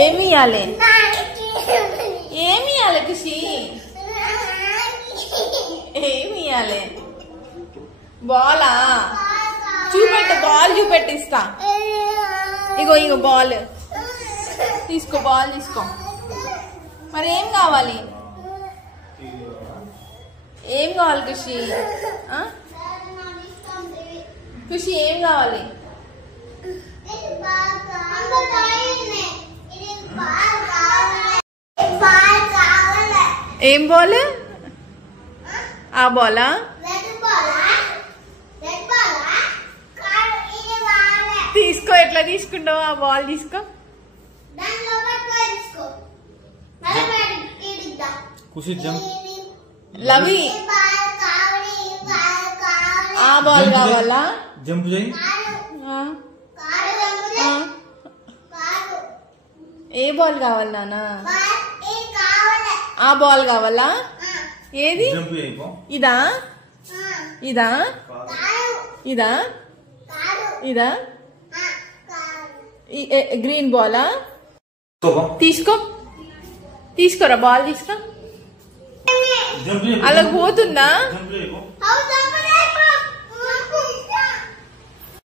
ఏమి ఇవ్వాలి ఏమి ఇవ్వాలి ఖుషి ఏమి ఇవ్వాలి బాలా చూపెట్టు బాల్ చూపెట్టిస్తా ఇగో ఇగో బాల్ తీసుకో బాల్ తీసుకో మరి ఏం కావాలి ఏం కావాలి ఖుషి ఖుషి ఏం కావాలి ఏం బాల్ ఆ బాలా తీసుకో ఎట్లా తీసుకుంటావు ఆ బాల్ తీసుకో లవి ఆ బాల్ కావాలా జంప్ చేయి ఏ బాల్ కావాలి నాన్న ఆ బాల్ కావాలా ఏది ఇదా ఇదా ఇదా ఇదా గ్రీన్ బాలా తీసుకో తీసుకోరా బాల్ తీసుకో అలా పోతుందా